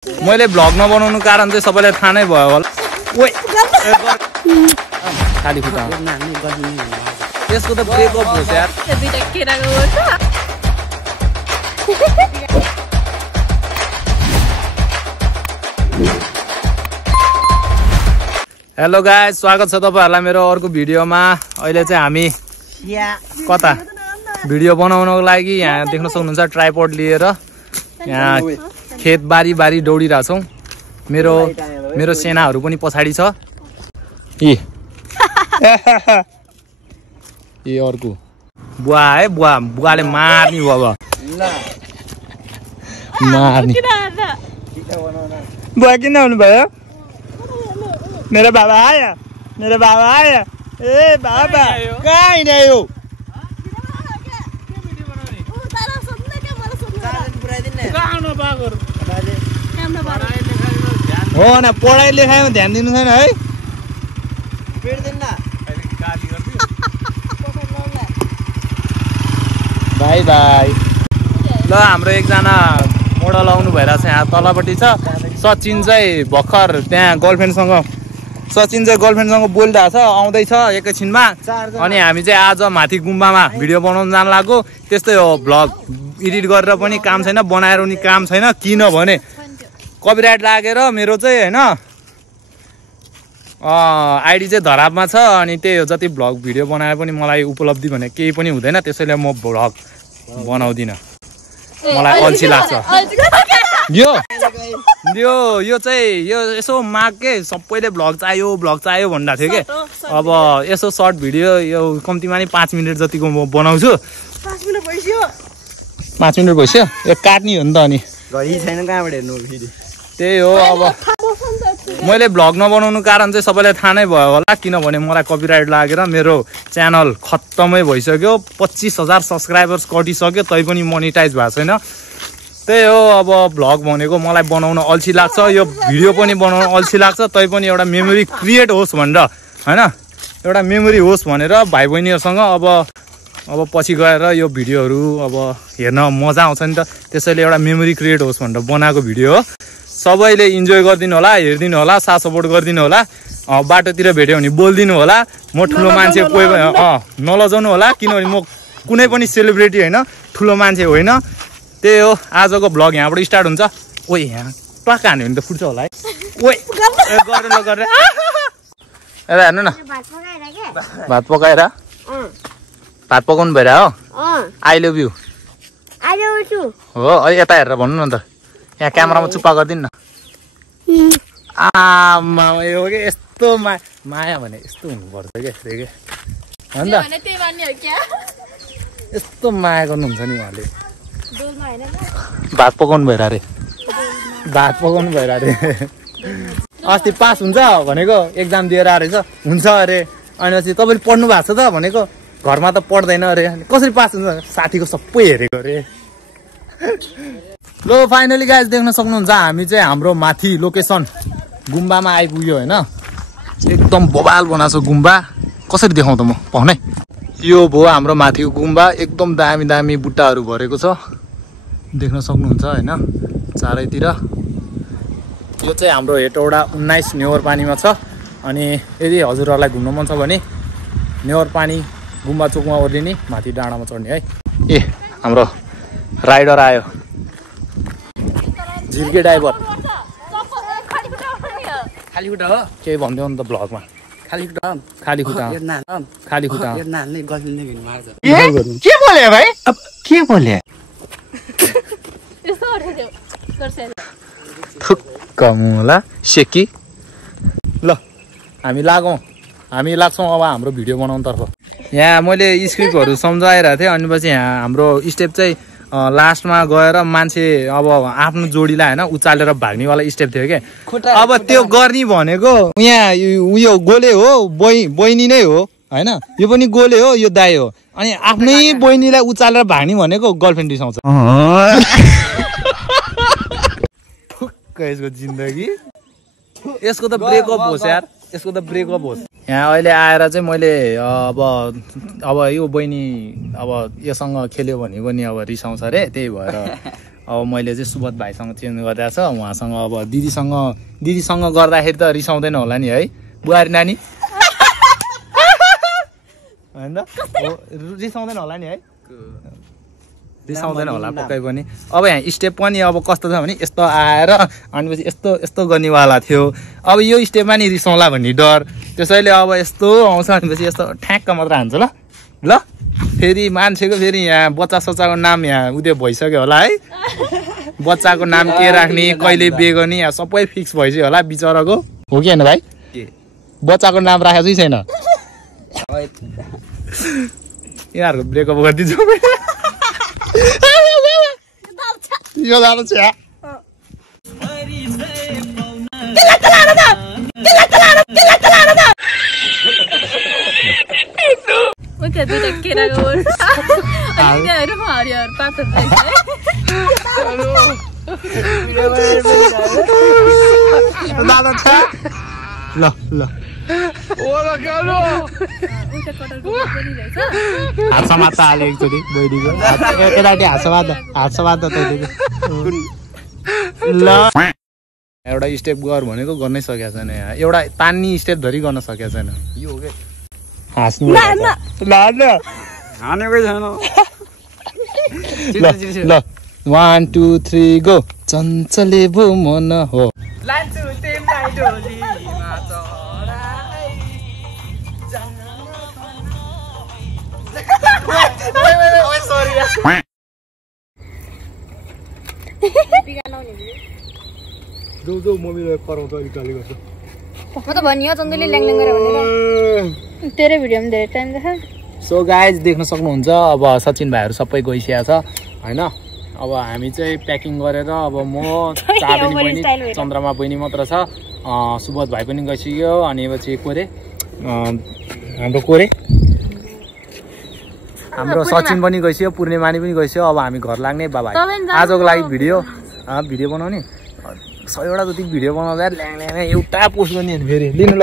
मैले भ्लग नबनाउनु कारण चाहिँ सबैलाई थाहा नै भयो होला। ओइ खाली खुट्टा यसको त ब्रेकअप होस् यार। हेलो गाइस, स्वागत छ तपाईहरुलाई मेरो अर्को भिडियोमा। अहिले चाहिँ हामी कता भिडियो बनाउनको लागि यहाँ देख्न सक्नुहुन्छ ट्राइपोड लिएर यहाँ खेत बारी दौडिरा छौं। मेरो सेनाहरु पनि पछाडी छ। ए अर्को बुवा है, बुवाले मार्नी बाबा मार्नी। बुवा किन आउनु भयो? मेरो बाबा आयो। ए बाबा कहाँ हिँड्यो? हो न, पढाइ लेखाइमा ध्यान दिनु छैन है। By by. ल हाम्रो एकजना मोडल आउनु भइरहेछ यहाँ तलपट्टि छ। सचिन चाहिँ भर्खर त्यहाँ गर्लफ्रेन्डसँग बोलिरहेछ, आउँदैछ एकैछिनमा। अनि हामी चाहिँ आज माथि गुम्बामा भिडियो बनाउन जान लाग्यो। त्यस्तै हो, भ्लग एडिट गरेर पनि काम छैन, बनाएर पनि काम छैन। किनभने कपिराइट लागेर मेरो चाहिँ हैन आइडी चाहिँ धरापमा छ। अनि त्यही हो, जति भ्लग भिडियो बनाए पनि मलाई उपलब्धि भने केही पनि हुँदैन। त्यसैले म भ्लग बनाउँदिन, मलाई अल्छी लाग्छ। यो चाहिँ यो यसो माग के सबैले भ्लग चाहियो भन्दा थियो के। अब यसो सर्ट भिडियो यो कम्तीमा नि 5 मिनट जतिको म बनाउँछु। 5 मिनट भइसक्यो। यो काट्नी हो नि त। अनि घरि छैन कहाँबाट हेर्नु फेरि। त्यही हो, अब मैले भ्लग नबनाउनु कारण चाहिँ सबैलाई थाहा नै भयो होला। किनभने मलाई कपिराइट लागेर मेरो च्यानल खत्तमै भइसक्यो। 25,000 सब्सक्राइबर्स कटिसक्यो, तै पनि मोनिटाइज भएको छैन। त्यही हो, अब भ्लग भनेको मलाई बनाउन अल्छी लाग्छ, यो भिडियो पनि बनाउन अल्छी लाग्छ। तै पनि एउटा मेमोरी क्रिएट होस् भनेर हैन, एउटा मेमोरी होस् भनेर भाइ बहिनीहरुसँग अब पछि गएर यो भिडियोहरु अब हेर्न मजा आउँछ नि त। त्यसैले एउटा मेमोरी क्रिएट होस् भनेर बनाएको भिडियो हो। सबैले इन्जोय गरिदिनु होला, हेरिदिनु होला, साथ सपोर्ट गरिदिनु होला। बाटोतिर भेट्यो भने बोलिदिनु होला। म ठुलो मान्छे कोही नलजाउनु होला, किनभने म कुनै पनि सेलिब्रिटी हैन, ठुलो मान्छे होइन। त्यही हो, आजको भ्लग यहाँबाट स्टार्ट हुन्छ। ओइ यहाँ टक्क हान्यो भने त फुट्छ होला है। ओइ गरेर हेर हेर्नु न, भात पकाउनु भइरह्यो हो। आई लभ यु हो। यता हेरेर भन्नु न त, यहाँ क्यामेरामा चुप्पा गरिदिनु न। आमा यो के यस्तो माया भने यस्तो हुनुपर्छ के अन्त यस्तो माया गर्नुहुन्छ नि उहाँले। भात पकाउनु भइरह रे। अस्ति पास हुन्छ भनेको, एक्जाम दिएर आएछ हुन्छ अरे। अनि पछि तपाईँले पढ्नु भएको छ त भनेको, घरमा त पढ्दैन अरे। कसरी पास हुन्छ? साथीको सबै हेरेको अरे। लो फाइनली गाइस देख्न सक्नुहुन्छ, हामी चाहिँ हाम्रो माथि लोकेसन गुम्बामा आइपुग्यो होइन। एकदम बबाल बनाएको छ गुम्बा। कसरी देखाउँ त म पाउने? यो भयो हाम्रो माथिको गुम्बा। एकदम दामी बुट्टाहरू भरेको छ, देख्न सक्नुहुन्छ होइन चारैतिर। यो चाहिँ हाम्रो हेटौडा 19 नेवरपानीमा छ। अनि यदि हजुरहरूलाई घुम्न मन छ भने नेवरपानी गुम्बा चोकमा ओर्लिने, माथि डाँडामा चढ्ने है। ए हाम्रो राइडर आयो, झिर्के ड्राइभर। खाली खुट्टा हो केही भन्दै नि त भ्लगमा। खाली खुट्टा के बोले भाइ? अब के बोले? थुक्क मुला सेकी। ल हामी लाग्छौँ अब हाम्रो भिडियो बनाउनुतर्फ। यहाँ मैले स्क्रिप्टहरू सम्झाइरहेको थिएँ। अनि पछि यहाँ हाम्रो स्टेप चाहिँ लास्टमा गएर मान्छे अब आफ्नो जोडीलाई होइन उचालेर भाग्नेवाला स्टेप थियो क्या। अब त्यो गर्ने भनेको यहाँ उयो गोले हो, बहिनी नै हो होइन। यो पनि गोले हो, यो दाइ हो। अनि आफ्नै बहिनीलाई उचालेर भाग्ने भनेको गर्लफ्रेन्ड रिसाउँछ। यसको जिन्दगी, यसको त ब्रेकअप होस् यार, यसको त ब्रेकअप होस्। यहाँ अहिले आएर चाहिँ मैले अब यो बहिनी अब योसँग खेल्यो भने पनि अब रिसाउँछ अरे। त्यही भएर अब मैले चाहिँ सुबोध भाइसँग चेन्ज गरिरहेको छ उहाँसँग अब दिदीसँग गर्दाखेरि त रिसाउँदैन होला नि है बुहारी नानी होइन रिसाउँदैन होला नि है रिसाउँदैन होला पक्कै पनि अब यहाँ स्टेप पनि अब कस्तो छ भने यस्तो आएर अनि पछि यस्तो गर्नेवाला थियो अब यो स्टेपमा नि रिसाउँला भन्ने डर त्यसैले अब यस्तो आउँछ भनेपछि यस्तो ठ्याक्क मात्र हान्छ ल ल फेरि मान्छेको फेरि यहाँ बच्चा सच्चाको नाम यहाँ उयो भइसक्यो होला है बच्चाको नाम के राख्ने कहिले बे गर्ने यहाँ सबै फिक्स भइसक्यो होला बिचराको हो कि होइन भाइ बच्चाको नाम राखेको चाहिँ छैन यिनीहरूको ब्रेकअप गरिदिन्छु यो जानु छ ल ल हात समात्दा हाल्यो एकचोटि बहिनीको केटाटी हात समात्दा तैँले ल एउटा स्टेप गर भनेको गर्नै सकेको छैन यहाँ एउटा तान्नी स्टेप धरि गर्न सकेको छैन यो हो कि हाँस्नु हानेकै छैन ल 1 2 3 गो चञ्चले भो मन हो लान्छु तिमीलाई डोलीमा चढाई जो मम्मीले कराउँछ अलिक गाली गर्छ म त भनियो चन्दुले ल्याङल्याङ गरे भनेर तेरो भिडियोमा धेरै टाइम देखा सो गाइज देख्न सक्नुहुन्छ अब सचिन भाइहरू सबै गइसकेको छ होइन अब हामी चाहिँ प्याकिङ गरेर अब म चाबेनी बहिनी चन्द्रमा बहिनी मात्र छ सुबोध भाइ पनि गइसक्यो अनि पछि कोरे हाम्रो कोरे हाम्रो सचिन पनि गइसक्यो पूर्णिमानी पनि गइसक्यो अब हामी घर लाग्ने बाबा आजको लागि भिडियो बनाउने 100 वटा जति भिडियो बनाउँदा ल्याङ एउटा पोस्ट गर्ने फेरि लिनु ल